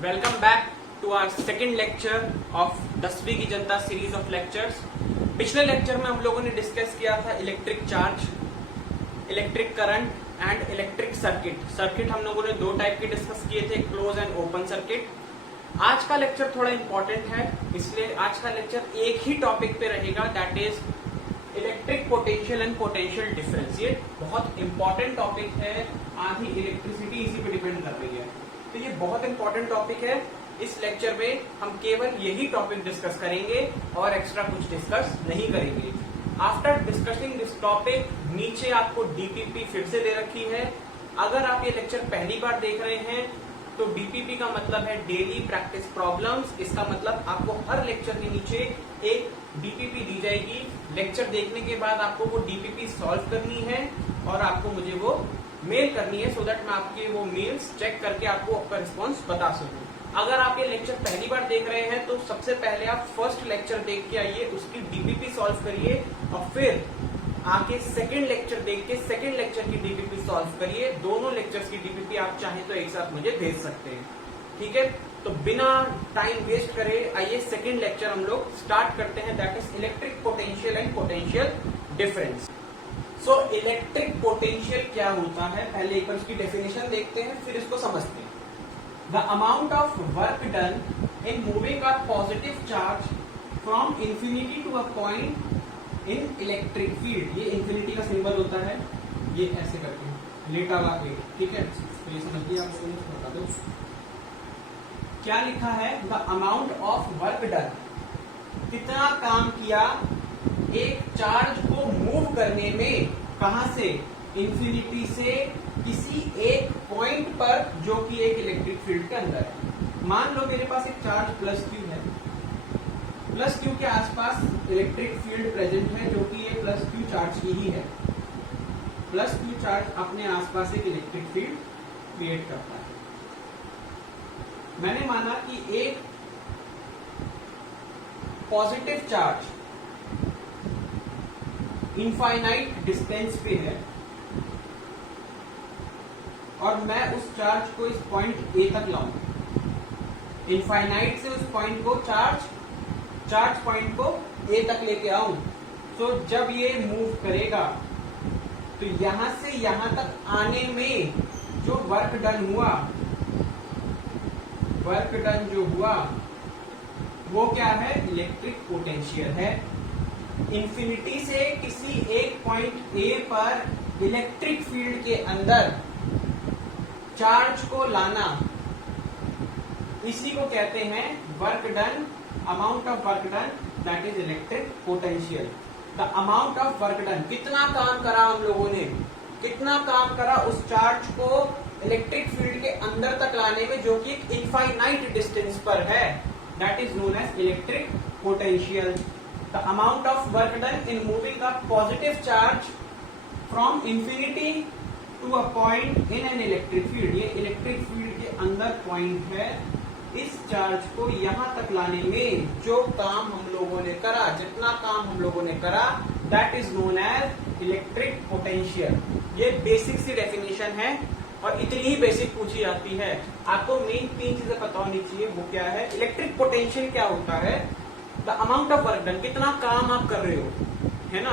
Welcome back to our second lecture of 10वीं की जनता सीरीज ऑफ लेक्चर्स। पिछले लेक्चर में हम लोगों ने डिस्कस किया था electric charge, electric current and electric circuit. Circuit हम लोगों ने दो टाइप के डिस्कस किए थे, क्लोज एंड ओपन सर्किट। आज का लेक्चर थोड़ा इंपॉर्टेंट है, इसलिए आज का लेक्चर एक ही टॉपिक पे रहेगा, that is electric potential and potential difference. ये बहुत इंपॉर्टेंट टॉपिक है, आधी इलेक्ट्रिसिटी इसी पे डिपेंड कर रही है, तो ये बहुत इंपॉर्टेंट टॉपिक है। इस लेक्चर में हम केवल यही टॉपिक डिस्कस करेंगे और एक्स्ट्रा कुछ डिस्कस नहीं करेंगे। आफ्टर डिस्कसिंग दिस टॉपिक, नीचे आपको डीपीपी फिर से दे रखी है। अगर आप ये लेक्चर पहली बार देख रहे हैं तो डीपीपी का मतलब है डेली प्रैक्टिस प्रॉब्लम्स। इसका मतलब आपको हर लेक्चर के नीचे एक डीपीपी दी जाएगी। लेक्चर देखने के बाद आपको वो डीपीपी सॉल्व करनी है और आपको मुझे वो मेल करनी है, सो दैट मैं आपके वो मेल्स चेक करके आपको आपका रिस्पॉन्स बता सकूं। अगर आप ये लेक्चर पहली बार देख रहे हैं तो सबसे पहले आप फर्स्ट लेक्चर देख के आइए, उसकी डीपीपी सॉल्व करिए और फिर आके सेकंड लेक्चर देख के सेकंड लेक्चर की डीपीपी सॉल्व करिए। दोनों लेक्चर्स की डीपीपी आप चाहें तो एक साथ मुझे भेज सकते हैं, ठीक है। तो बिना टाइम वेस्ट करे आइए सेकंड लेक्चर हम लोग स्टार्ट करते हैं, that is electric potential and potential difference. So electric potential क्या होता है, पहले एक बार उसकी डेफिनेशन देखते हैं, फिर इसको समझते हैं। The amount of work done in moving a positive charge from infinity to a point in electric field. ये इंफिनिटी का सिंबल होता है, ये ऐसे करके लेटा हुआ ए, ठीक है। तो ये समझिए, आप लोगों को बता दो क्या लिखा है। The amount of work done, कितना काम किया एक चार्ज को मूव करने में, कहां से, इंफिनिटी से किसी एक पॉइंट पर जो कि एक इलेक्ट्रिक फील्ड के अंदर है। मान लो मेरे पास एक चार्ज प्लस क्यू है, प्लस क्यू के आसपास इलेक्ट्रिक फील्ड प्रेजेंट है जो कि ये प्लस क्यू चार्ज की ही है। प्लस क्यू चार्ज अपने आसपास एक इलेक्ट्रिक फील्ड क्रिएट करता है। मैंने माना कि एक पॉजिटिव चार्ज इनफाइनाइट डिस्टेंस पे है और मैं उस चार्ज को इस पॉइंट ए तक लाऊं। इनफाइनाइट से उस पॉइंट को चार्ज पॉइंट को ए तक लेके आऊं, तो जब ये मूव करेगा तो यहां से यहां तक आने में जो वर्क डन हुआ वो क्या है, इलेक्ट्रिक पोटेंशियल है। इंफिनिटी से किसी एक पॉइंट ए पर इलेक्ट्रिक फील्ड के अंदर चार्ज को लाना, इसी को कहते हैं work done, amount of work done, that is electric potential. The amount of work done, कितना काम करा हम लोगों ने, कितना काम करा उस चार्ज को इलेक्ट्रिक फील्ड के अंदर तक लाने में जो कि एक इनफाइनाइट डिस्टेंस पर है, that is known as electric potential. The amount of work done in moving a positive charge from infinity to a point in an electric field। ये इलेक्ट्रिक फील्ड के अंदर पॉइंट है। इस चार्ज को यहां तक लाने में जो काम हम लोगों ने करा, जितना काम हम लोगों ने करा, that is known as electric potential. ये बेसिक सी डेफिनेशन है और इतनी ही बेसिक पूछी जाती है। आपको मेन तीन चीजें पता होनी चाहिए, वो क्या है, इलेक्ट्रिक पोटेंशियल क्या होता है, the amount of work done, कितना काम आप कर रहे हो, है ना।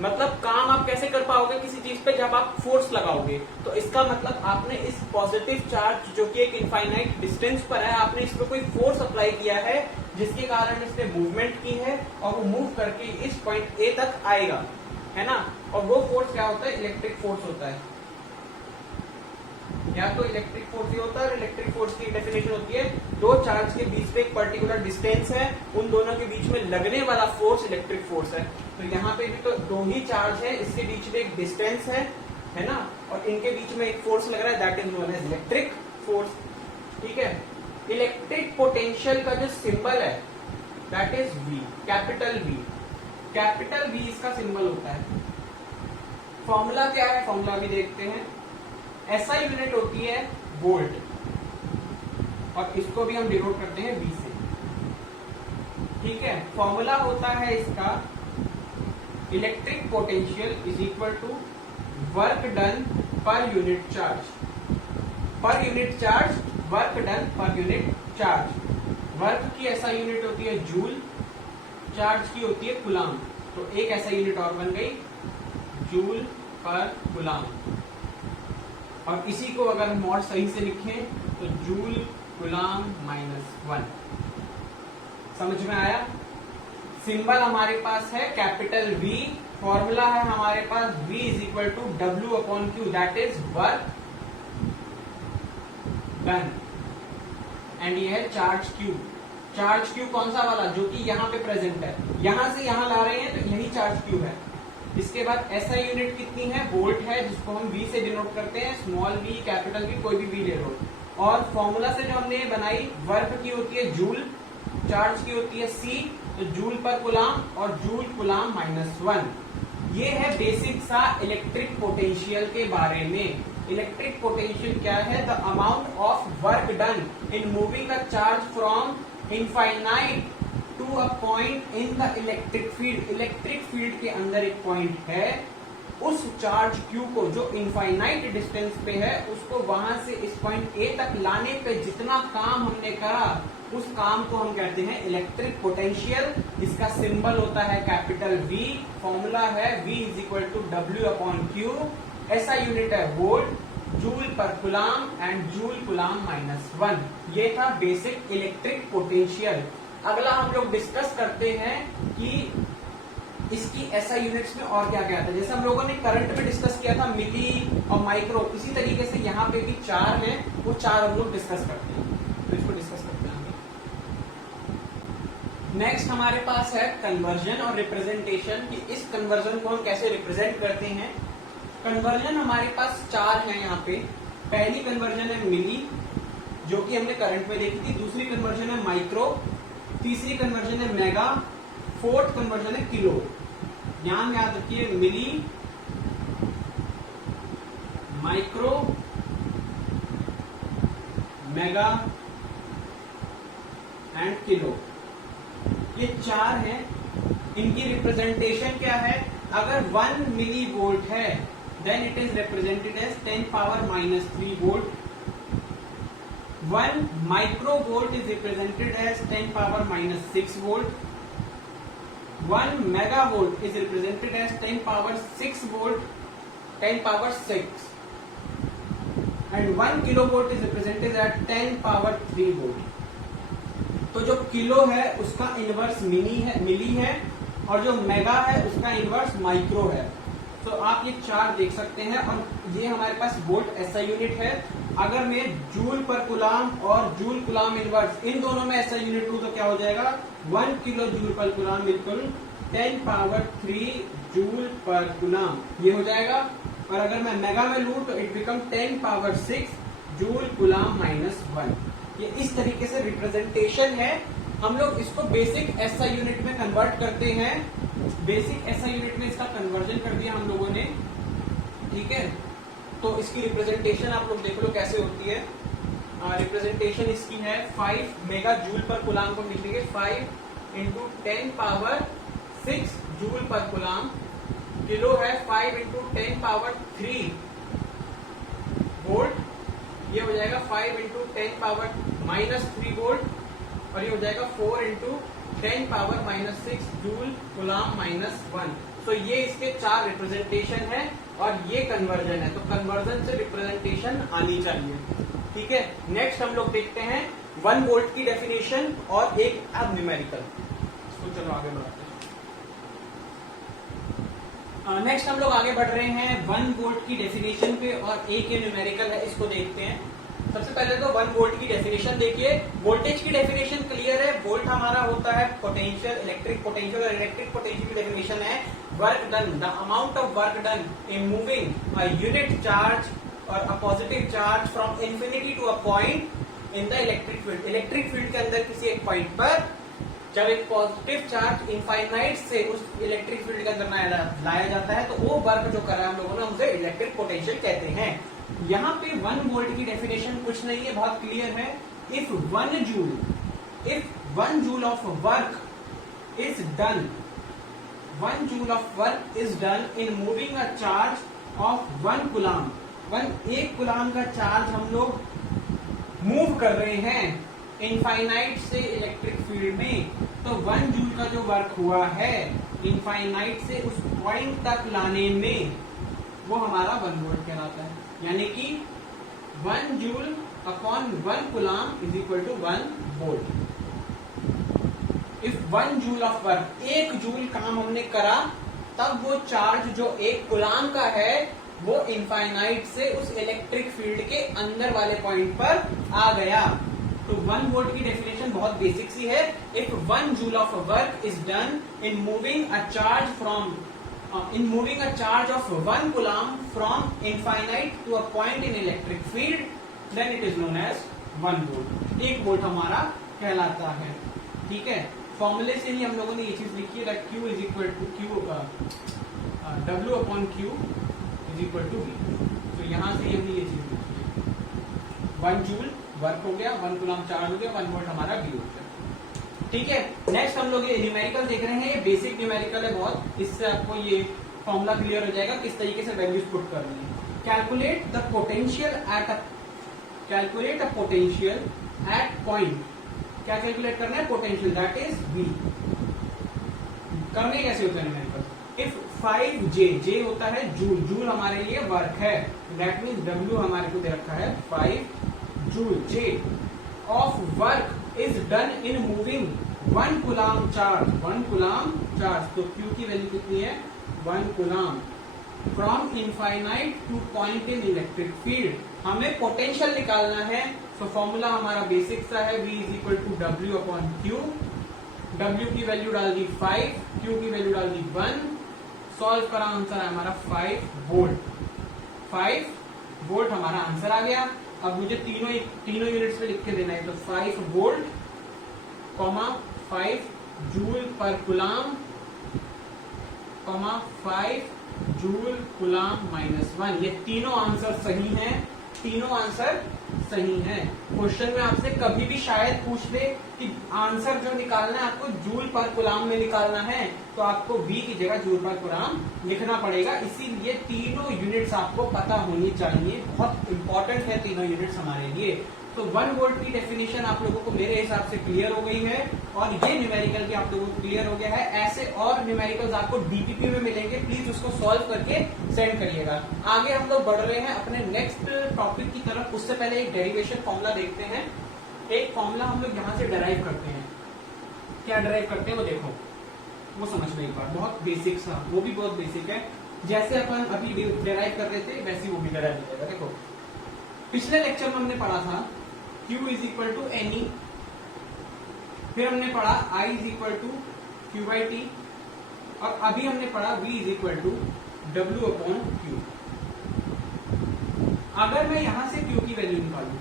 मतलब काम आप कैसे कर पाओगे किसी चीज पे, जब आप फोर्स लगाओगे। तो इसका मतलब आपने इस पॉजिटिव चार्ज जो कि एक इनफाइनाइट डिस्टेंस पर है, आपने इस पे कोई फोर्स अप्लाई किया है जिसके कारण इसने मूवमेंट की है और वो मूव करके इस पॉइंट ए तक आएगा, है ना। और वो फोर्स क्या होता है, इलेक्ट्रिक फोर्स होता है। या तो इलेक्ट्रिक फोर्स ये होता है, और इलेक्ट्रिक फोर्स की डेफिनेशन होती है दो चार्ज के बीच में एक पर्टिकुलर डिस्टेंस है, उन दोनों के बीच में लगने वाला फोर्स इलेक्ट्रिक फोर्स है। तो यहाँ पे भी तो दो ही चार्ज है, इसके बीच में एक डिस्टेंस है ना, और इनके बीच में एक फोर्स लग रहा है, that is known as electric force, ठीक है। इलेक्ट्रिक पोटेंशियल का जो सिंबल है that is V, capital V। Capital V इसका सिंबल होता है। फॉर्मूला क्या है, फॉर्मूला भी देखते हैं। SI यूनिट होती है वोल्ट, और इसको भी हम डिनोट करते हैं V से, ठीक है। फॉर्मूला होता है इसका electric potential is equal to work done per unit charge. Per unit charge work done per unit charge. Work की ऐसा यूनिट होती है जूल, चार्ज की होती है कुलाम। तो एक ऐसा यूनिट और बन गई जूल पर कुलाम। और इसी को अगर हम और सही से लिखें तो जूल कुलाम -1। समझ में आया? सिंबल हमारे पास है कैपिटल V, फॉर्मूला है हमारे पास V = W/Q, that is work done. And ये है चार्ज Q। चार्ज Q कौन सा वाला? जो कि यहाँ पे प्रेजेंट है, यहां से यहां ला रहे हैं तो यही चार्ज Q है। इसके बाद SI यूनिट कितनी है? वोल्ट है, जिसको हम V से डिनोट करते हैं, स्मॉल v, कैपिटल V, कोई भी V ले लो। और फॉर्मूला से जो हमने बनाई, वर्क की होती है जूल, चार्ज की होती है C, तो जूल पर कुलाम और जूल कुलाम -1। ये है बेसिक सा इलेक्ट्रिक पोटेंशियल के बारे में। इलेक्ट्रिक पोटेंशियल क्या है? The amount of work done in moving a charge from infinite to a point in the electric field. Electric field के अंदर एक पॉइंट है, उस चार्ज Q को जो इनफाइनाइट डिस्टेंस पे है, उसको वहां से इस पॉइंट A तक लाने पे जितना काम हमने करा, उस काम को हम कहते हैं इलेक्ट्रिक पोटेंशियल। इसका सिंबल होता है कैपिटल V, फॉर्मूला है V = W/Q। ऐसा यूनिट है वोल्ट, जूल पर कुलाम एंड जूल कुलाम -1। ये था बेसिक इलेक्ट्रिक पोटेंशियल। अगला हम लोग डिस्कस करते हैं कि इसकी SI यूनिट्स में और क्या क्या आता है। जैसे हम लोगों ने करंट में डिस्कस किया था मिली और माइक्रो, इसी तरीके से यहाँ पे भी 4 हैं, वो 4 हम लोग डिस्कस करते हैं। तो इसको डिस्कस करते हैं। नेक्स्ट हमारे पास है कन्वर्जन और रिप्रेजेंटेशन, कि इस कन्वर्जन को हम कैसे रिप्रेजेंट करते हैं। कन्वर्जन हमारे पास 4 है यहाँ पे। पहली कन्वर्जन है मिली, जो कि हमने करंट में देखी थी। दूसरी कन्वर्जन है माइक्रो, तीसरी कन्वर्जन है मेगा, फोर्थ कन्वर्जन है किलो। ध्यान याद रखिए, milli, micro, mega and kilo, ये 4 हैं। इनकी रिप्रेजेंटेशन क्या है? अगर 1 मिली वोल्ट है, then it is represented as 10⁻³ volt. 1 micro volt is represented as 10⁻6 volt. 1 mega volt is represented as 10⁻6 volt, 10⁻6, and 1 kilovolt is represented as 10⁻3 volt। तो जो kilo है उसका इनवर्स मिली है, और जो मेगा है उसका इनवर्स माइक्रो है। तो आप ये 4 देख सकते हैं, और ये हमारे पास वोल्ट SI यूनिट है। अगर मैं जूल पर कुलाम और जूल कुलाम इनवर्स इन दोनों में SI यूनिट लूं तो क्या हो जाएगा? 1 किलो जूल पर कुलाम बिल्कुल 10⁻3 जूल पर कुलाम, ये हो जाएगा। और अगर मैं मेगा में लूं तो इट बिकम 10⁻6 जूल कुलाम -1। ये इस तरीके से रिप्रेजेंटेशन है। हम लोग इसको बेसिक SI यूनिट में कन्वर्ट करते हैं। बेसिक SI यूनिट में इसका कन्वर्जन कर दिया हम लोगों ने, ठीक है। तो इसकी रिप्रेजेंटेशन आप लोग देख लो कैसे होती है। रिप्रेजेंटेशन इसकी है 5 मेगा जूल पर कुलाम को लिखेंगे 5 × 10⁻6 जूल पर कुलाम। किलो है 5 × 10⁻3 वोल्ट, ये हो जाएगा 5 × 10⁻³ वोल्ट, और ये हो जाएगा 4 × 10⁻6 जूल कुलाम -1। तो ये इसके 4 रिप्रेजेंटेशन है, और ये कन्वर्जन है। तो कन्वर्जन से रिप्रेजेंटेशन आनी चाहिए, ठीक है। नेक्स्ट हम लोग देखते हैं 1 वोल्ट की डेफिनेशन और एक अब न्यूमेरिकल। तो चलो आगे बढ़ते हैं। नेक्स्ट हम लोग आगे बढ़ रहे हैं 1 वोल्ट की डेफिनेशन पे, और एक ये न्यूमेरिकल है, इसको देखते हैं। सबसे पहले तो 1 वोल्ट की डेफिनेशन देखिए। वोल्टेज की डेफिनेशन क्लियर है। वोल्ट हमारा होता है पोटेंशियल, इलेक्ट्रिक पोटेंशियल, और इलेक्ट्रिक पोटेंशियल की डेफिनेशन है work done, the amount of work done in moving a unit charge और a positive charge from infinity to a point in the electric field. Electric field के अंदर किसी एक point पर जब एक पॉजिटिव चार्ज इनफाइनाइट से उस इलेक्ट्रिक फील्ड के अंदर लाया जाता है, तो वो वर्क जो कर रहा है हम लोगों ने, उसे इलेक्ट्रिक पोटेंशियल कहते हैं। यहाँ पे 1 वोल्ट की डेफिनेशन कुछ नहीं है, बहुत क्लियर है। If 1 joule of work is done, 1 joule of work is done in moving a charge of 1 कुलाम। 1 कुलाम का चार्ज हम लोग मूव कर रहे हैं इनफाइनाइट से इलेक्ट्रिक फील्ड में, तो 1 जूल का जो वर्क हुआ है इनफाइनाइट से उस पॉइंट तक लाने में, वो हमारा 1 वोल्ट कहलाता है। यानी कि 1 joule upon 1 coulomb is equal to 1 volt. If 1 joule of work, 1 joule काम हमने करा, तब वो चार्ज जो 1 कूलम का है वो इनफाइनाइट से उस इलेक्ट्रिक फील्ड के अंदर वाले पॉइंट पर आ गया। तो 1 वोल्ट की डेफिनेशन बहुत बेसिक सी है। If 1 joule of work is done in moving a charge of 1 coulomb from infinite to a point in electric field, then it is known as 1 volt. 1 volt हमारा कहलाता है। ठीक है, फॉर्मूले से ही हम लोगों ने ये चीज लिखी है, Q is equal to W upon Q is equal to V। तो यहां से हमने ये चीज लिखी है। 1 जूल वर्क हो गया, 1 कूलम चार्ज हो गया, 1 वोल्ट हमारा V हो गया। ठीक है, नेक्स्ट हम लोग ये न्यूमेरिकल देख रहे हैं। ये बेसिक न्यूमेरिकल है बहुत, इससे आपको ये फॉर्मूला क्लियर हो जाएगा किस तरीके से वैल्यूज पुट करनी है। Calculate the potential at point. क्या कैलकुलेट करना है? Potential, that is V। करने कैसे होता है न्यूमेरिकल? इफ 5J होता है जूल, जूल हमारे लिए वर्क है, दैट मीन्स W हमारे को दे रखा है 5 joule. J of work is done in moving 1 coulomb charge, 1 coulomb charge. तो Q की वैल्यू कितनी है? 1 coulomb from infinite to point in electric field. हमें पोटेंशियल निकालना है, तो फॉर्मूला हमारा बेसिक सा है, V is equal to W upon Q। W की वैल्यू डाल दी 5, Q की वैल्यू डाल दी 1, सॉल्व करा, आंसर है हमारा 5 वोल्ट। 5 वोल्ट हमारा आंसर आ गया। अब मुझे तीनों यूनिट्स पे लिख के देना है, तो 5 वोल्ट कॉमा 5 जूल पर coulomb comma 5 joule coulomb minus 1। ये तीनों आंसर सही हैं, तीनों आंसर सही हैं। क्वेश्चन में आपसे कभी भी शायद पूछ दे कि आंसर जो निकालना है आपको जूल पर कूलम में निकालना है, तो आपको V की जगह जूल पर कूलम लिखना पड़ेगा। इसीलिए तीनों यूनिट्स आपको पता होनी चाहिए, बहुत इंपॉर्टेंट है तीनों यूनिट्स हमारे लिए। तो 1 वोल्ट की डेफिनेशन आप लोगों को मेरे हिसाब से क्लियर हो गई है, और ये न्यूमेरिकल भी आप लोगों को क्लियर हो गया है। ऐसे और न्यूमेरिकल्स आपको डीपीपी में मिलेंगे, प्लीज उसको सॉल्व करके सेंड करिएगा। आगे हम लोग बढ़ रहे हैं अपने नेक्स्ट टॉपिक की तरफ। उससे पहले एक डेरिवेशन फॉर्मूला देखते हैं। एक फॉर्मूला हम लोग यहाँ से डराइव करते हैं। क्या डराइव करते हैं वो देखो, वो समझना एक बार, बहुत बेसिक सा, वो भी बहुत बेसिक है। जैसे अपन अभी डराइव कर रहे थे वैसे वो भी डराइव हो जाएगा। देखो, पिछले लेक्चर में हमने पढ़ा था Q is equal to NE, फिर हमने पढ़ा I is equal to Q/T, और अभी हमने पढ़ा V is equal to W upon Q। अगर मैं यहां से Q की वैल्यू निकालू,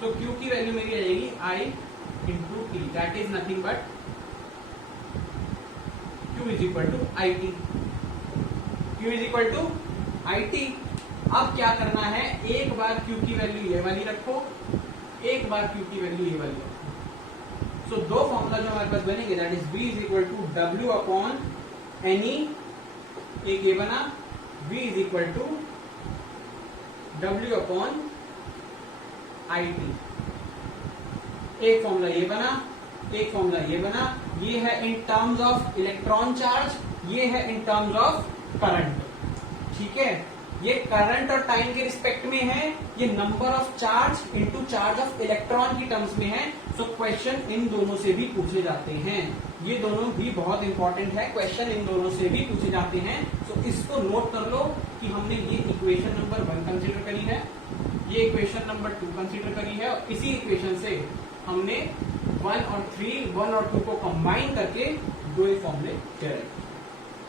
तो Q की वैल्यू मेरी आ जाएगी I into T, that is nothing but Q is equal to IT। Q is equal to IT। अब क्या करना है, एक बार Q की वैल्यू ये वाली रखो, एक बार Q की वैल्यू ये वाली रखो। सो दो फॉर्मूला जो हमारे पास बनेंगे, that is V is equal to W upon NE, एक ये बना, V is equal to W upon IT। एक फॉर्मूला ये बना, एक फॉर्मूला ये बना। ये है in terms of electron charge, ये है इन टर्म्स ऑफ करंट। ठीक है, ये करंट और टाइम के रिस्पेक्ट में है, ये number of charge into charge of electron की टर्म्स में है। सो क्वेश्चन इन दोनों से भी पूछे जाते हैं। ये दोनों भी बहुत इंपॉर्टेंट है, क्वेश्चन इन दोनों से भी पूछे जाते हैं। सो इसको नोट कर लो कि हमने ये इक्वेशन नंबर 1 कंसीडर करी है, ये इक्वेशन नंबर 2 कंसीडर करी है, और इसी इक्वेशन से हमने 1 और 3, 1 और 2 को कंबाइन करके दो ही फॉर्मूले करे।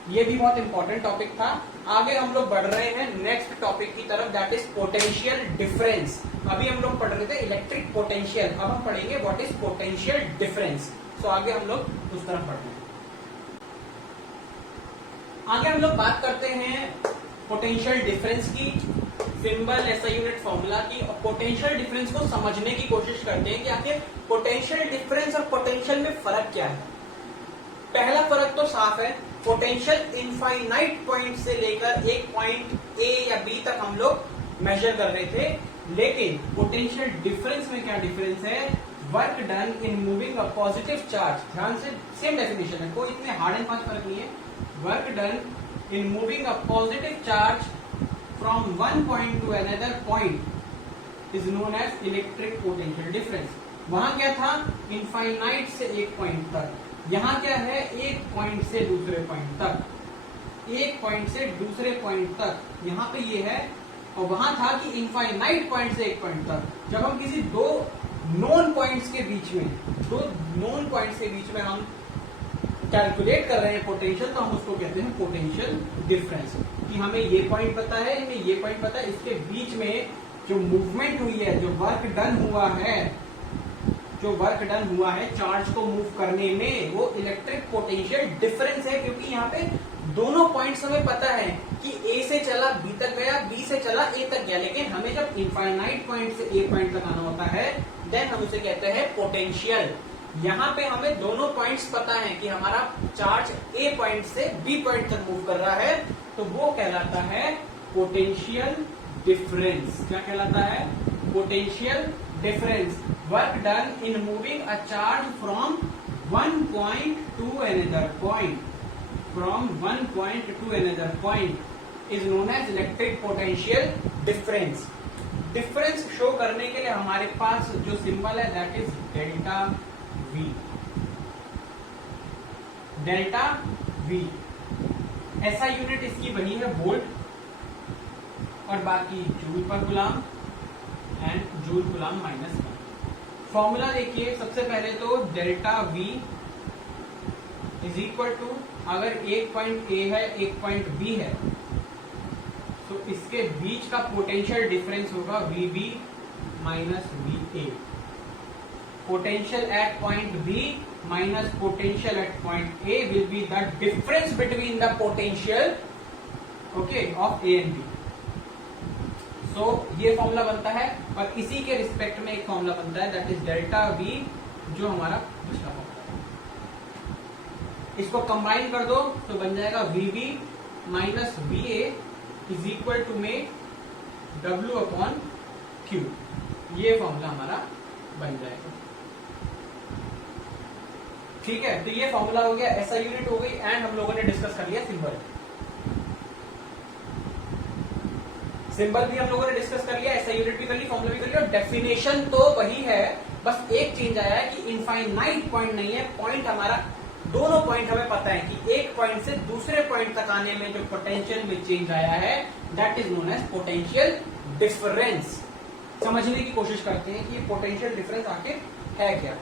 ये भी बहुत इंपॉर्टेंट टॉपिक था। आगे हम लोग बढ़ रहे हैं नेक्स्ट टॉपिक की तरफ, दैट इज पोटेंशियल डिफरेंस। अभी हम लोग पढ़ रहे थे इलेक्ट्रिक पोटेंशियल, अब हम पढ़ेंगे व्हाट इज पोटेंशियल डिफरेंस। सो आगे हम लोग उस तरफ बढ़ रहे हैं। आगे हम लोग बात करते हैं पोटेंशियल डिफरेंस की, सिंबल SI यूनिट फॉर्मूला की, और पोटेंशियल डिफरेंस को समझने की कोशिश करते हैं कि आखिर पोटेंशियल डिफरेंस और पोटेंशियल में फर्क क्या है। पहला फर्क तो साफ है, पोटेंशियल इनफाइनाइट पॉइंट से लेकर एक पॉइंट A या B तक हम लोग मेजर कर रहे थे, लेकिन पोटेंशियल डिफरेंस में क्या डिफरेंस है, work done in moving a positive charge, ध्यान से सेम डेफिनेशन है, कोई इतने हार्ड एंड फास्ट फर्क नहीं है, work done in moving a positive charge from one point to another point is known as electric potential difference. वहां क्या था, इनफाइनाइट से एक पॉइंट तक, यहां क्या है, एक पॉइंट से दूसरे पॉइंट तक, एक पॉइंट से दूसरे पॉइंट तक, यहां पे ये है, और वहां था कि इनफाइनाइट पॉइंट से एक पॉइंट तक। जब हम किसी दो नोन पॉइंट्स के बीच में, दो नोन पॉइंट्स के बीच में हम कैलकुलेट कर रहे हैं पोटेंशियल, तो हम उसको कहते हैं पोटेंशियल डिफरेंस, कि हमें ये पॉइंट पता है, हमें ये पॉइंट पता है, इसके बीच में जो मूवमेंट हुई है, जो वर्क डन हुआ है, जो वर्क डन हुआ है चार्ज को मूव करने में, वो इलेक्ट्रिक पोटेंशियल डिफरेंस है, क्योंकि यहाँ पे दोनों पॉइंट्स हमें पता है कि ए से चला बी तक गया, बी से चला ए तक गया, लेकिन हमें जब इनफाइनाइट पॉइंट से ए पॉइंट तक आना होता है, देन हम उसे कहते हैं पोटेंशियल। यहाँ पे हमें दोनों पॉइंट्स पता है कि हमारा चार्ज ए पॉइंट से बी पॉइंट तक मूव कर रहा है, तो वो कहलाता है पोटेंशियल डिफरेंस। क्या कहलाता है, potential difference. Work done in moving a charge from one point to another point, from one point to another point is known as electric potential difference. Difference show करने के लिए हमारे पास जो सिंबल है that is delta V, delta V. ऐसा unit इसकी बनी है वोल्ट, और बाकी joule per coulomb and joule coulomb minus 1। Formula देखिए, सबसे पहले तो delta V is equal to, अगर एक पॉइंट ए है एक पॉइंट बी है, तो इसके बीच का पोटेंशियल डिफरेंस होगा V B minus V A. Potential at point B minus potential at point A will be the difference between the potential okay of A and B. So ये formula बनता है, और इसी के रिस्पेक्ट में एक formula बनता है दैट इज डेल्टा वी, जो हमारा दूसरा फॉर्मूला है। इसको कंबाइन कर दो तो बन जाएगा V B minus V A is equal to में डब्ल्यू अपॉन क्यू। ये फॉर्मूला हमारा बन जाएगा। ठीक है, तो ये फॉर्मूला हो गया, ऐसा यूनिट हो गई, एंड हम लोगों ने डिस्कस कर लिया सिंबल। सिंबल भी हम लोगों ने डिस्कस कर लिया, ऐसा यूनिट भी कर ली, फॉर्मूला भी कर लिया, और डेफिनेशन तो वही है, बस एक चेंज आया है कि इनफाइनाइट पॉइंट नहीं है, पॉइंट हमारा, दोनों पॉइंट हमें पता है कि एक पॉइंट से दूसरे पॉइंट तक आने में जो पोटेंशियल में चेंज आया है that is known as potential difference. समझने की कोशिश करते हैं कि ये पोटेंशियल डिफरेंस आखिर है क्या।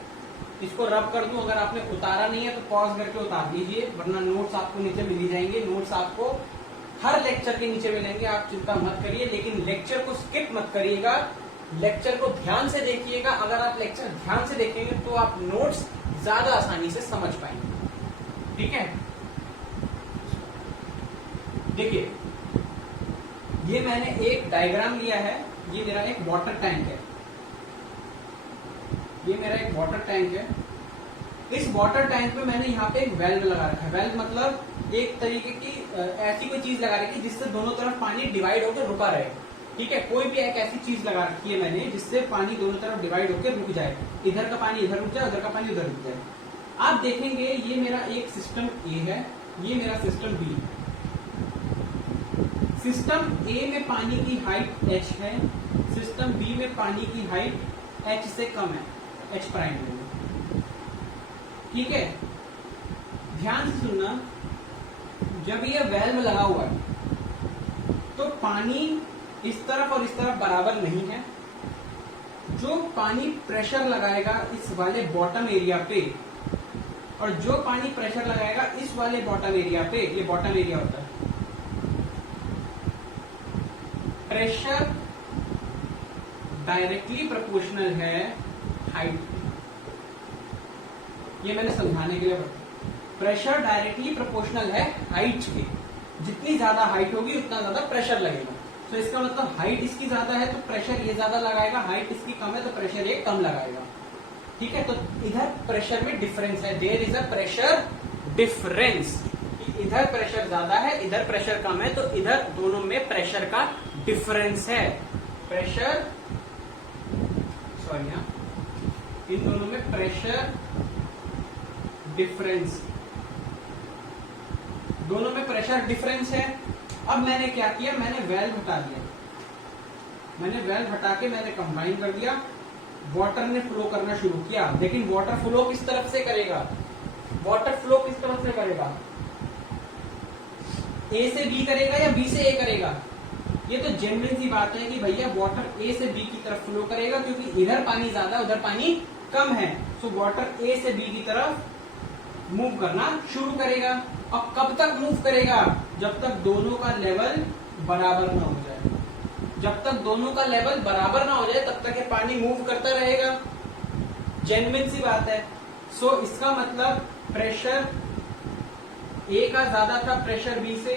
इसको रब कर दूं, अगर आपने उतारा नहीं है तो पॉज करके उतार लीजिए, वरना नोट्स आपको नीचे मिल जाएंगे। नोट्स आपको हर लेक्चर के नीचे मिलेंगे, आप चिंता मत करिए, लेकिन लेक्चर को स्किप मत करिएगा, लेक्चर को ध्यान से देखिएगा। अगर आप लेक्चर ध्यान से देखेंगे तो आप नोट्स ज्यादा आसानी से समझ पाएंगे। ठीक है, देखिए ये मैंने एक डायग्राम लिया है, ये मेरा एक वाटर टैंक है, ये मेरा एक वाटर टैंक है। इस वाटर टैंक में मैंने यहाँ पे एक वेल्व लगा रखा है। वेल्व मतलब एक तरीके की ऐसी कोई चीज लगा रखी है जिससे दोनों तरफ पानी डिवाइड होकर रुका रहे। ठीक है, कोई भी एक ऐसी चीज लगा रखी है मैंने जिससे पानी दोनों तरफ डिवाइड होकर रुक जाए, इधर का पानी इधर रुक जाए, उधर का पानी उधर रुक जाए। आप देखेंगे ये मेरा एक सिस्टम ए है, ये मेरा सिस्टम बी। सिस्टम ए में पानी की हाइट h है, सिस्टम बी में पानी की हाइट h से कम है, h प्राइम में। ठीक है, ध्यान से सुनना, जब ये वेल्व लगा हुआ है तो पानी इस तरफ और इस तरफ बराबर नहीं है। जो पानी प्रेशर लगाएगा इस वाले बॉटम एरिया पे, और जो पानी प्रेशर लगाएगा इस वाले बॉटम एरिया पे, ये बॉटम एरिया होता है, प्रेशर डायरेक्टली प्रोपोर्शनल है हाइट। ये मैंने समझाने के लिए बताया, प्रेशर डायरेक्टली प्रोपोर्शनल है हाइट के। जितनी ज्यादा हाइट होगी उतना ज्यादा प्रेशर लगेगा। तो इसका मतलब हाइट इसकी ज्यादा है तो प्रेशर ये ज्यादा लगाएगा, हाइट इसकी कम है तो प्रेशर ये कम लगाएगा। ठीक है, तो इधर प्रेशर में डिफरेंस है, there is a pressure difference. इधर प्रेशर ज्यादा है, इधर प्रेशर कम है, तो इधर दोनों में प्रेशर का डिफरेंस है, प्रेशर सॉरी इन दोनों में प्रेशर डिफरेंस, दोनों में प्रेशर डिफरेंस है। अब मैंने क्या किया, मैंने वेल्व हटा दिया, मैंने वेल्व हटा के मैंने कंबाइन कर दिया, वाटर ने फ्लो करना शुरू किया। लेकिन वाटर फ्लो किस तरफ से करेगा, वाटर फ्लो किस तरफ से करेगा, ए से बी करेगा या बी से ए करेगा? ये तो जेन्युइन सी बात है कि भैया वाटर ए से बी की तरफ फ्लो करेगा, क्योंकि इधर पानी ज्यादा उधर पानी कम है। सो वाटर ए से बी की तरफ मूव करना शुरू करेगा। अब कब तक मूव करेगा? जब तक दोनों का लेवल बराबर ना हो जाए। जब तक दोनों का लेवल बराबर ना हो जाए तब तक ये पानी मूव करता रहेगा। जेन्युइन सी बात है। सो इसका मतलब प्रेशर ए का ज्यादा था प्रेशर बी से,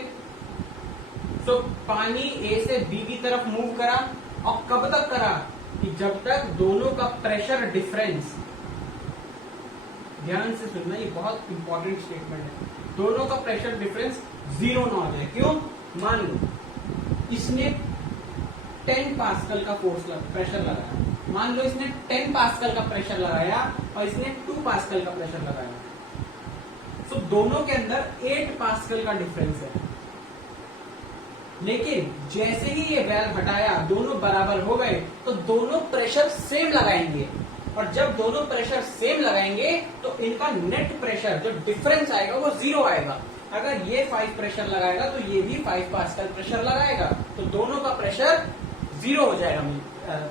सो पानी ए से बी की तरफ मूव करा। और कब तक करा? कि जब तक दोनों का प्रेशर डिफरेंस, ध्यान से सुनना, ये बहुत इंपॉर्टेंट स्टेटमेंट है, दोनों का प्रेशर डिफरेंस जीरो ना हो जाए। क्यों? मान लो इसने 10 पास्कल का फोर्स प्रेशर लगाया, मान लो इसने 10 पास्कल का प्रेशर लगाया और इसने 2 पास्कल का प्रेशर लगाया, तो दोनों के अंदर 8 पास्कल का डिफरेंस है। लेकिन जैसे ही ये वेल्व हटाया, दोनों बराबर हो गए, तो दोनों प्रेशर सेम लगाएंगे। और जब दोनों प्रेशर सेम लगाएंगे तो इनका नेट प्रेशर जो डिफरेंस आएगा वो जीरो आएगा। अगर ये 5 प्रेशर लगाएगा तो ये भी 5 पास्कल प्रेशर लगाएगा, तो दोनों का प्रेशर जीरो हो जाएगा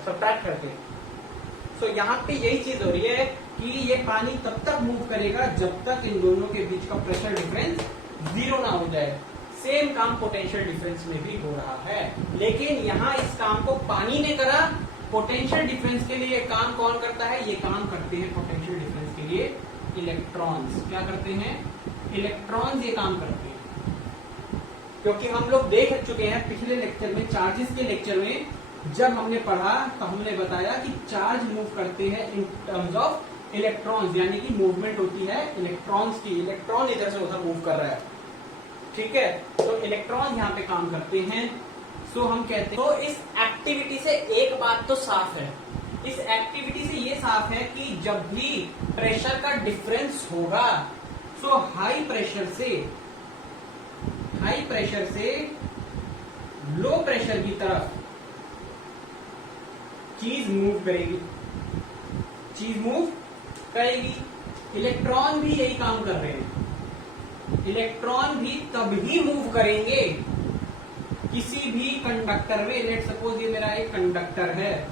सब्ट्रैक्ट करके। सो यहाँ पे यही चीज हो रही है कि ये पानी तब तक मूव करेगा जब तक इन दोनों के बीच का प्रेशर डिफरेंस जीरो ना हो जाए। सेम काम पोटेंशियल डिफरेंस में भी हो रहा है, लेकिन यहाँ इस काम को पानी ने करा। पोटेंशियल डिफरेंस के लिए काम कौन करता है? ये काम करते हैं पोटेंशियल डिफरेंस के लिए इलेक्ट्रॉन्स। क्या करते हैं? इलेक्ट्रॉन्स ये काम करते हैं। क्योंकि हम लोग देख चुके हैं पिछले लेक्चर में, चार्जेस के लेक्चर में जब हमने पढ़ा तो हमने बताया कि चार्ज मूव करते हैं इन टर्म्स ऑफ इलेक्ट्रॉन्स, यानी कि मूवमेंट होती है इलेक्ट्रॉन्स की। इलेक्ट्रॉन इधर से उधर मूव कर रहा है, ठीक है? तो इलेक्ट्रॉन यहाँ पे काम करते हैं। सो हम कहते हैं, तो इस एक्टिविटी से एक बात तो साफ है, इस एक्टिविटी से ये साफ है कि जब भी प्रेशर का डिफरेंस होगा, सो हाई प्रेशर से लो प्रेशर की तरफ चीज मूव करेगी। इलेक्ट्रॉन भी यही काम कर रहे हैं। इलेक्ट्रॉन भी तभी मूव करेंगे किसी भी कंडक्टर में। लेट सपोज ये मेरा एक कंडक्टर है,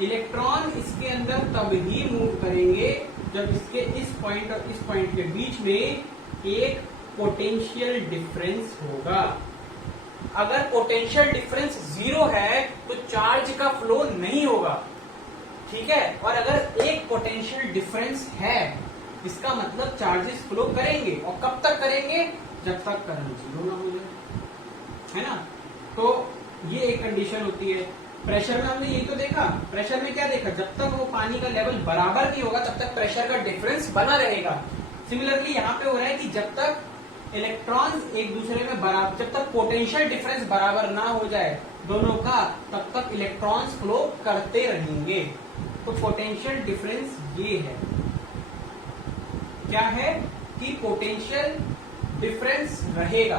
इलेक्ट्रॉन इसके अंदर तभी मूव करेंगे जब इसके इस पॉइंट और इस पॉइंट के बीच में एक पोटेंशियल डिफरेंस होगा। अगर पोटेंशियल डिफरेंस जीरो है तो चार्ज का फ्लो नहीं होगा, ठीक है? और अगर एक पोटेंशियल डिफरेंस है, इसका मतलब चार्जेस फ्लो करेंगे। और कब तक करेंगे? जब तक करंट जीरो ना हो जाए, है ना? तो ये एक कंडीशन होती है। प्रेशर में हमने यही तो देखा। प्रेशर में क्या देखा? जब तक वो पानी का लेवल बराबर नहीं होगा तब तक प्रेशर का डिफरेंस बना रहेगा। सिमिलरली यहाँ पे हो रहा है कि जब तक इलेक्ट्रॉन्स एक दूसरे में बराबर, जब तक पोटेंशियल डिफरेंस बराबर ना हो जाए दोनों का, तब तक इलेक्ट्रॉन्स फ्लो करते रहेंगे। तो पोटेंशियल डिफरेंस ये है, क्या है? कि पोटेंशियल डिफरेंस रहेगा।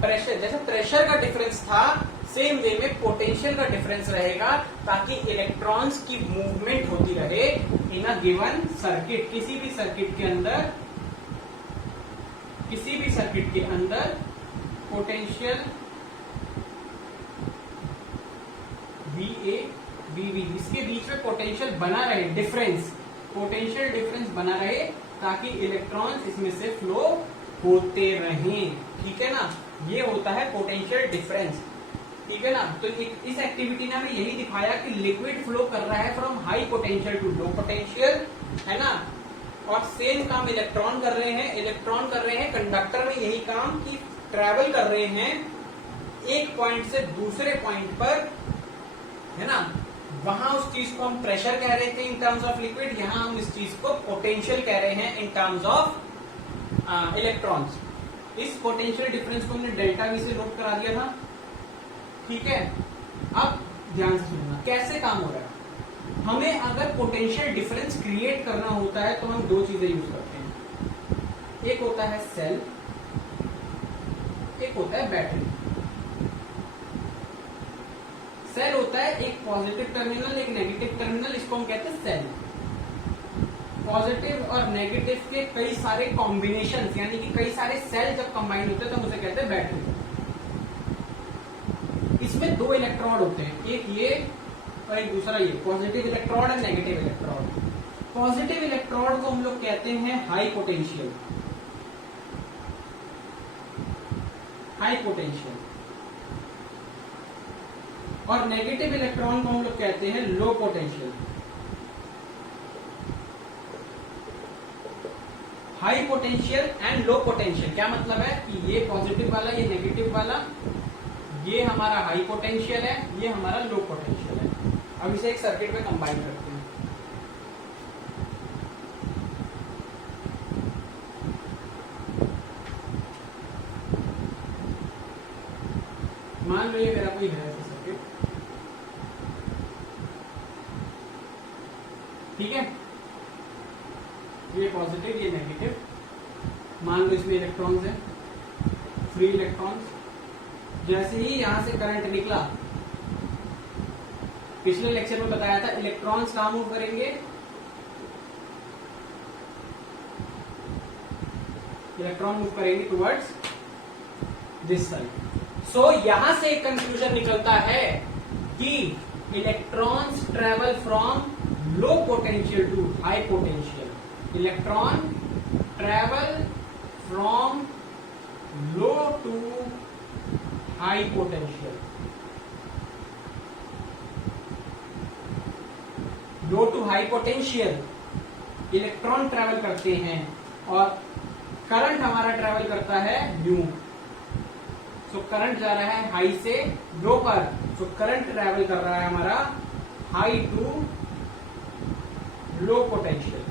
प्रेशर, जैसे प्रेशर का डिफरेंस था, सेम वे में पोटेंशियल का डिफरेंस रहेगा, ताकि इलेक्ट्रॉन्स की मूवमेंट होती रहे इन अ गिवन सर्किट। किसी भी सर्किट के अंदर पोटेंशियल VA VB, इसके बीच में पोटेंशियल बना रहे, पोटेंशियल डिफरेंस बना रहे, ताकि इलेक्ट्रॉन्स इसमें से फ्लो होते रहें, ठीक है ना? ये होता है पोटेंशियल डिफरेंस, ठीक है ना? तो इस एक्टिविटी ने हमें यही दिखाया कि लिक्विड फ्लो कर रहा है from high potential to low potential, है ना? और सेम काम इलेक्ट्रॉन कर रहे हैं कंडक्टर में यही काम कि ट्रेवल कर रहे हैं एक पॉइंट से दूसरे पॉइंट पर, है ना? वहां उस चीज को हम प्रेशर कह रहे थे इन टर्म्स ऑफ लिक्विड, यहां हम इस चीज को पोटेंशियल कह रहे हैं इन टर्म्स ऑफ इलेक्ट्रॉन्स। इस पोटेंशियल डिफरेंस को हमने डेल्टा वी से नोट करा दिया था, ठीक है, अब ध्यान से सुनना कैसे काम हो रहा है। हमें अगर पोटेंशियल डिफरेंस क्रिएट करना होता है तो हम दो चीजें यूज करते हैं, एक होता है सेल, एक होता है बैटरी। सेल होता है एक पॉजिटिव टर्मिनल एक नेगेटिव टर्मिनल, इसको हम कहते हैं सेल। पॉजिटिव और नेगेटिव के कई सारे कॉम्बिनेशन, यानी कि कई सारे सेल जब कंबाइन होते हैं तो हम उसे कहते हैं बैटरी। इसमें दो इलेक्ट्रोड होते हैं, एक ये और एक दूसरा ये, पॉजिटिव इलेक्ट्रोड और नेगेटिव इलेक्ट्रोड। पॉजिटिव इलेक्ट्रोड को हम लोग कहते हैं हाई पोटेंशियल, हाई पोटेंशियल, और नेगेटिव इलेक्ट्रॉन को हम लोग कहते हैं low potential. High potential and low potential क्या मतलब है कि ये पॉजिटिव वाला, ये नेगेटिव वाला, ये हमारा हाई पोटेंशियल है, ये हमारा लो पोटेंशियल है। अब इसे एक सर्किट में कंबाइन करते हैं। मान लो ये मेरा कोई है सर्किट, ठीक है, ये पॉजिटिव ये नेगेटिव। मान लो इसमें इलेक्ट्रॉन्स है, फ्री इलेक्ट्रॉन्स। जैसे ही यहां से करंट निकला, पिछले लेक्चर में बताया था इलेक्ट्रॉन्स कहां मूव करेंगे, इलेक्ट्रॉन मूव करेंगे टुवर्ड्स दिस साइड। सो यहां से एक कंक्लूजन निकलता है कि electrons travel from low potential to high potential. Electron travel from low to high potential, low to high potential electron travel करते हैं और करंट हमारा ट्रेवल करता है न्यू। सो करंट जा रहा है हाई से लो पर, सो करंट ट्रेवल कर रहा है हमारा high to low potential.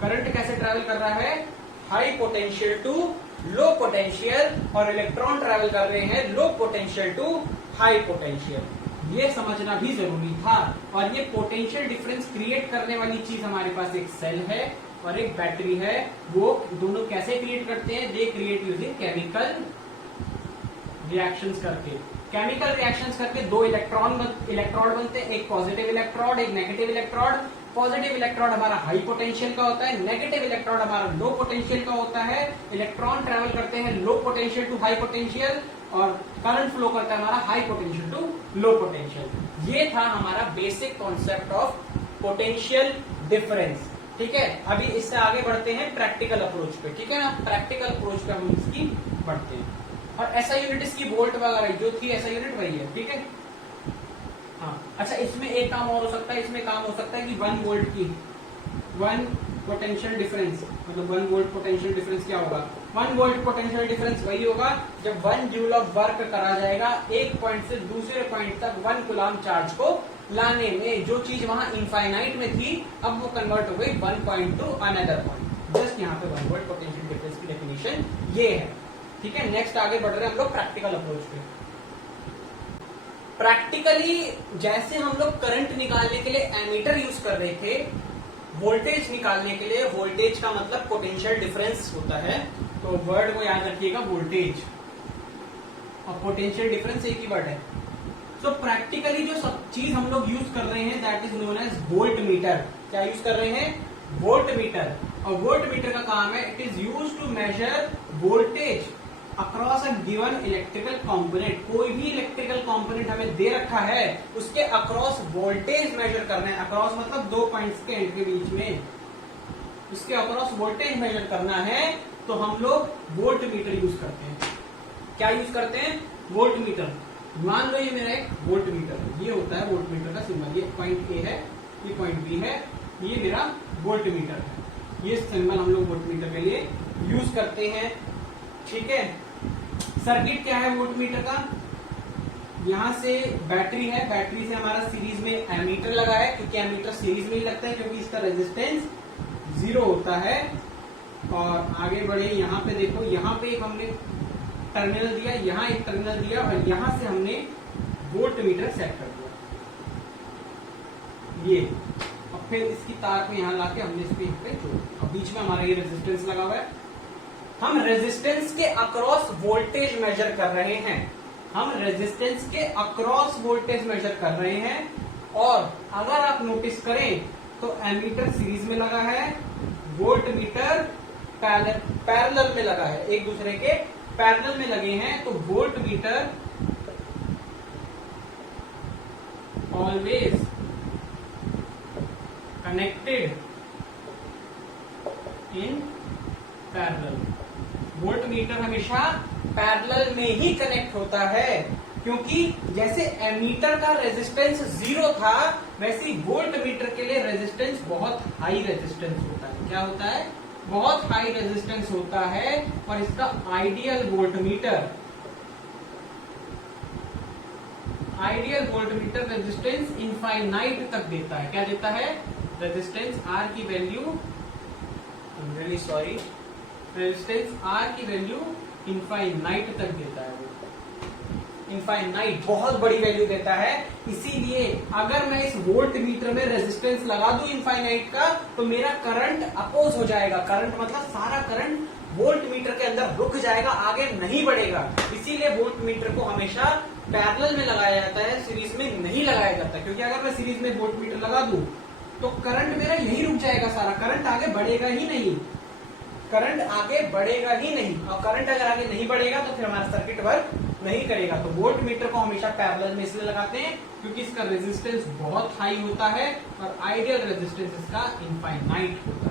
Current कैसे ट्रेवल कर रहा है, high potential to low potential, और इलेक्ट्रॉन ट्रेवल कर रहे हैं low potential to high potential. ये समझना भी जरूरी था। और ये पोटेंशियल डिफरेंस क्रिएट करने वाली चीज हमारे पास एक सेल है और एक बैटरी है। वो दोनों कैसे क्रिएट करते हैं, they create using chemical reactions करके। केमिकल रिएक्शंस करके दो इलेक्ट्रोड बनते हैं, एक पॉजिटिव इलेक्ट्रोड एक नेगेटिव इलेक्ट्रोड। पॉजिटिव इलेक्ट्रोड हमारा हाई पोटेंशियल का होता है, नेगेटिव इलेक्ट्रोड हमारा लो पोटेंशियल का होता है। इलेक्ट्रॉन ट्रेवल करते हैं low potential to high potential और करंट फ्लो करता है हमारा high potential to low potential. ये था हमारा basic concept of potential difference. ठीक है, अभी इससे आगे बढ़ते हैं प्रैक्टिकल अप्रोच पे। ठीक है ना, प्रैक्टिकल अप्रोच पे हम इसकी बढ़ते हैं। और ऐसा यूनिट इसकी वोल्ट वगैरह जो थी ऐसा यूनिट वही है। ठीक है, हाँ अच्छा, इसमें एक काम और हो सकता है, इसमें काम हो सकता है कि 1 वोल्ट की 1 पोटेंशियल डिफरेंस, मतलब 1 वोल्ट पोटेंशियल डिफरेंस क्या होगा, 1 वोल्ट पोटेंशियल डिफरेंस वही होगा जब 1 जूल ऑफ वर्क करा जाएगा एक पॉइंट से दूसरे पॉइंट तक 1 कूलम चार्ज को लाने में। जो चीज वहां इनफाइनाइट में थी अब वो कन्वर्ट हो गई 1 point to another point. Just यहाँ पे 1 वोल्ट पोटेंशियल डिफरेंस की डेफिनेशन ये है। ठीक है, नेक्स्ट आगे बढ़ रहे हैं हम लोग प्रैक्टिकल अप्रोच पे। प्रैक्टिकली जैसे हम लोग करंट निकालने के लिए एमीटर यूज कर रहे थे, वोल्टेज निकालने के लिए, वोल्टेज का मतलब पोटेंशियल डिफरेंस होता है, तो वर्ड को याद रखिएगा वोल्टेज, और पोटेंशियल डिफरेंस एक ही वर्ड है। तो प्रैक्टिकली जो सब चीज हम लोग यूज कर रहे हैं that is known as voltmeter. क्या यूज कर रहे हैं, वोल्ट मीटर। और वोल्ट मीटर का काम है, it is use to measure voltage across a given electrical component. कोई भी इलेक्ट्रिकल कंपोनेंट हमें दे रखा है, उसके अक्रॉस वोल्टेज मेजर करना है। अक्रॉस मतलब 2 पॉइंट्स के एंड के बीच में उसके अक्रॉस वोल्टेज मेजर करना है, तो हम लोग वोल्ट मीटर यूज करते हैं। क्या यूज करते हैं, वोल्ट मीटर। मान लो ये मेरा एक वोल्ट मीटर है, ये होता है वोल्ट मीटर का सिंबल। ये पॉइंट ए है, ये पॉइंट बी है, ये मेरा वोल्ट मीटर है। ये सिंबल हम लोग वोल्ट मीटर के लिए यूज करते हैं। ठीक है, सर्किट क्या है वोल्ट मीटर का, यहां से बैटरी है, बैटरी से हमारा सीरीज में एमीटर लगा है, क्योंकि एमीटर सीरीज में ही लगता है क्योंकि इसका रेजिस्टेंस 0 होता है। और आगे बढ़े, यहाँ पे देखो, यहाँ पे एक हमने टर्मिनल दिया, यहाँ एक टर्मिनल दिया और यहां से हमने वोल्ट मीटर सेट कर दिया ये। अब फिर इसकी तार को यहाँ लाके हमने इसको यहाँ पे जोड़ा। अब बीच में हमारा ये रेजिस्टेंस लगा हुआ है। हम रेजिस्टेंस के अक्रॉस वोल्टेज मेजर कर रहे हैं। हम रेजिस्टेंस के अक्रॉस वोल्टेज मेजर कर रहे हैं। और अगर आप नोटिस करें तो एमीटर सीरीज में लगा है, वोल्ट मीटर पैरेलल में लगा है, एक दूसरे के पैरेलल में लगे हैं। तो volt meter always connected in parallel. Volt meter हमेशा पैरेलल में ही कनेक्ट होता है, क्योंकि जैसे एमीटर का रेजिस्टेंस 0 था, वैसे ही वोल्ट मीटर के लिए रेजिस्टेंस बहुत हाई रेजिस्टेंस होता है। क्या होता है? बहुत हाई रेजिस्टेंस होता है। और इसका ideal volt meter resistance infinite तक देता है। क्या देता है? रेजिस्टेंस आर की value, really sorry, resistance R की वैल्यू इनफाइनाइट तक देता है। वो इनफाइनाइट बहुत बड़ी वैल्यू देता है। इसीलिए अगर मैं इस वोल्ट मीटर में रेजिस्टेंस लगा दूं इनफाइनाइट का, तो मेरा करंट अपोज हो जाएगा। करंट मतलब सारा करंट वोल्ट मीटर के अंदर रुक जाएगा, आगे नहीं बढ़ेगा। इसीलिए वोल्ट मीटर को हमेशा पैरेलल में लगाया जाता है, सीरीज में नहीं लगाया जाता। क्योंकि अगर मैं सीरीज में वोल्ट मीटर लगा दूं तो करंट मेरा यही रुक जाएगा, सारा करंट आगे बढ़ेगा ही नहीं। करंट आगे बढ़ेगा ही नहीं। और करंट अगर आगे नहीं बढ़ेगा तो फिर हमारा सर्किट वर्क नहीं करेगा। तो वोल्ट मीटर को हमेशा पैरेलल में इसलिए लगाते हैं क्योंकि इसका रेजिस्टेंस बहुत हाई होता है और आइडियल रेजिस्टेंस इसका इनफाइनाइट होता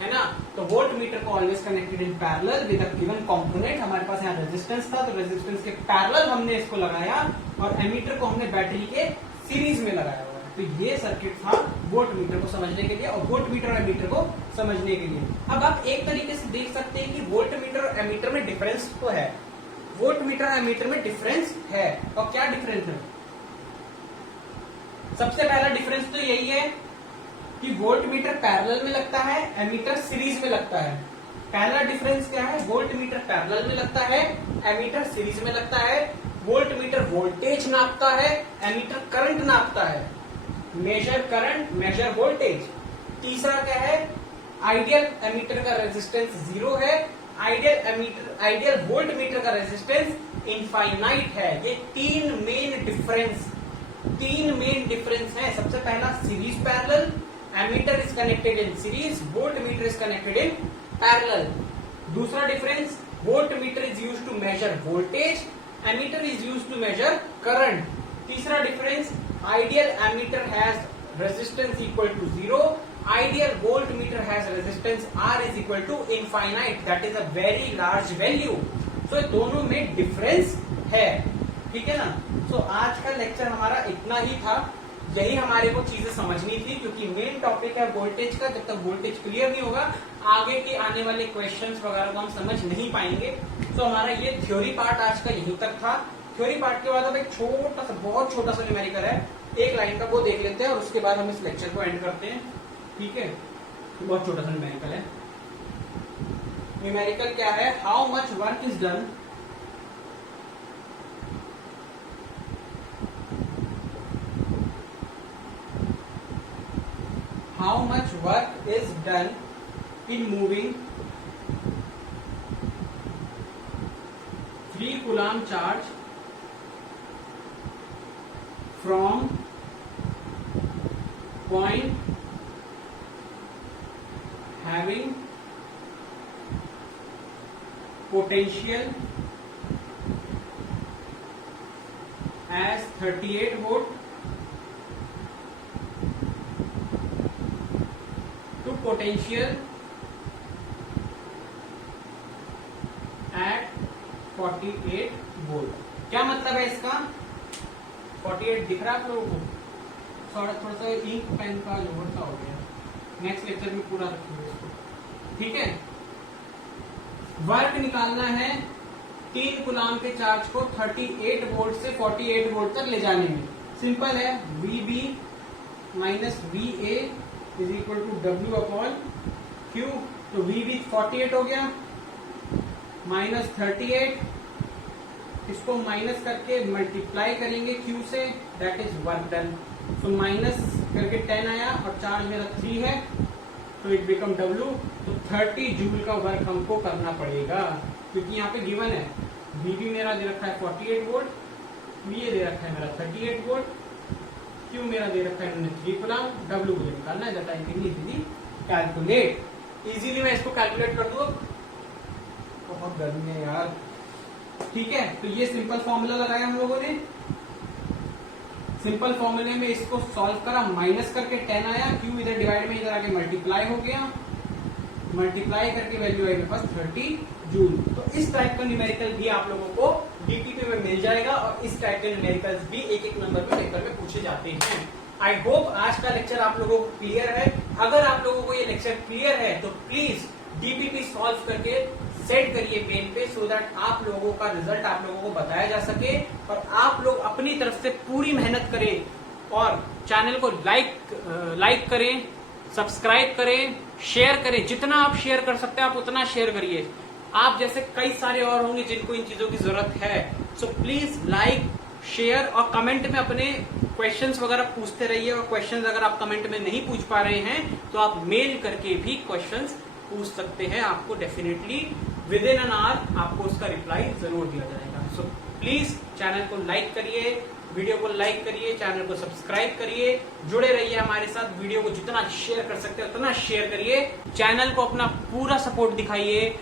है ना। तो वोल्ट मीटर को always connected in parallel with a given component. हमारे पास यहाँ रेजिस्टेंस था, तो रेजिस्टेंस के पैरेलल हमने इसको लगाया और एमीटर को हमने बैटरी के सीरीज में लगाया हुआ है। तो ये सर्किट था वोल्ट मीटर को समझने के लिए और वोल्ट मीटर और एमीटर को समझने के लिए। अब आप एक तरीके से देख सकते हैं कि वोल्ट मीटर और एमीटर में डिफरेंस तो है। वोल्ट मीटर और एमीटर में डिफरेंस है। और क्या डिफरेंस है? सबसे पहला डिफरेंस तो यही है कि वोल्ट मीटर पैरेलल में लगता है, एमीटर सीरीज में लगता है। पहला डिफरेंस क्या है? वोल्ट मीटर पैरेलल में लगता है, एमीटर सीरीज में लगता है। वोल्ट मीटर वोल्टेज नापता है, एमीटर करंट नापता है। Measure current, measure voltage. तीसरा क्या है? आइडियल एमीटर का रेजिस्टेंस 0 है, आइडियल वोल्ट मीटर का रेजिस्टेंस इनफाइनाइट है। ये तीन मेन डिफरेंस है। सबसे पहला series parallel, ammeter is connected in series, voltmeter is connected in parallel. दूसरा difference, voltmeter is used to measure voltage, ammeter is used to measure current. तीसरा difference, ideal ammeter has resistance equal to 0, ideal voltmeter has resistance R is equal to infinite, that is a very large value. So दोनों में difference है, ठीक है ना। So आज का lecture हमारा इतना ही था। यही हमारे को चीजें समझनी थी, क्योंकि मेन टॉपिक है वोल्टेज का। जब तक वोल्टेज क्लियर नहीं होगा, आगे के आने वाले क्वेश्चंस वगैरह को हम समझ नहीं पाएंगे। तो हमारा ये थ्योरी पार्ट आज का यहीं तक था। थ्योरी पार्ट के बाद अब एक छोटा सा, बहुत छोटा सा न्यूमेरिकल है, एक लाइन का, वो देख लेते हैं और उसके बाद हम इस लेक्चर को एंड करते हैं, ठीक है। बहुत छोटा सा न्यूमेरिकल है। न्यूमेरिकल क्या है? How much work is done in moving 3 coulomb charge from point having potential as 38 volt to potential at 48 volt. क्या मतलब है इसका? 48 दिख रहा है आप लोगों को? थोड़ा सा इंक पेन का लोवर सा हो गया, नेक्स्ट लेक्चर में पूरा रखेंगे इसको, ठीक है। वर्क निकालना है 3 कूलाम के चार्ज को 38 वोल्ट से 48 वोल्ट तक ले जाने में। सिंपल है, VB minus VA is equal to W upon Q। तो VB 48 हो गया -38, इसको माइनस करके मल्टीप्लाई करेंगे Q से, दैट इज वर्क डन। तो माइनस करके 10 आया और चार्ज मेरा 3 है, तो इट बिकम W। तो 30 जूल का वर्क हमको करना पड़ेगा, क्योंकि यहाँ पे गिवन है VB मेरा दे रखा है 48 वोल्ट, VA दे रखा है मेरा 38 वोल्ट, Q मेरा दे रखा है 3 कूलम, W मुझे निकालना है, that I can easily calculate. Easily मैं इसको कैलकुलेट कर दूं, बहुत गर्मी है यार। ठीक है, तो ये सिंपल फॉर्मूला लगाया हम लोगों ने। सिंपल फॉर्मूले में इसको सॉल्व करा, माइनस करके 10 आया, Q इधर डिवाइड में इधर आके मल्टीप्लाई हो गया, मल्टीप्लाई करके वैल्यू आई मेरे पास 30 जूल। तो इस टाइप का न्यूमेरिकल भी आप लोगों को डीटीपी में मिल जाएगा, और इस टाइप के न्यूमेरिकल्स भी एक एक नंबर पे पेपर में पूछे जाते हैं। आई होप आज का लेक्चर आप लोगों को क्लियर है। अगर आप लोगों को ये लेक्चर क्लियर है तो प्लीज डीपीपी सॉल्व करके सेट करिए पेन पे, सो दैट आप लोगों का रिजल्ट आप लोगों को बताया जा सके, और आप लोग अपनी तरफ से पूरी मेहनत करें और चैनल को लाइक करें, सब्सक्राइब करें, शेयर करें। जितना आप शेयर कर सकते हैं आप उतना शेयर करिए। आप जैसे कई सारे और होंगे जिनको इन चीजों की जरूरत है। सो प्लीज लाइक, शेयर और कमेंट में अपने क्वेश्चंस वगैरह पूछते रहिए। और क्वेश्चंस अगर आप कमेंट में नहीं पूछ पा रहे हैं तो आप मेल करके भी क्वेश्चंस पूछ सकते हैं। आपको definitely with in an hour आपको उसका रिप्लाई जरूर दिया जाएगा। सो प्लीज चैनल को लाइक करिए, वीडियो को लाइक करिए, चैनल को सब्सक्राइब करिए, जुड़े रहिए हमारे साथ। वीडियो को जितना शेयर कर सकते हैं उतना शेयर करिए, चैनल को अपना पूरा सपोर्ट दिखाइए।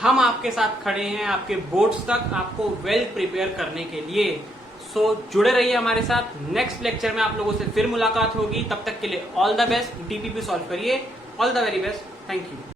हम आपके साथ खड़े हैं आपके बोर्ड्स तक आपको वेल प्रिपेयर करने के लिए। सो जुड़े रहिए हमारे साथ। नेक्स्ट लेक्चर में आप लोगों से फिर मुलाकात होगी। तब तक के लिए all the best. DPP solve करिए। All the very best. Thank you.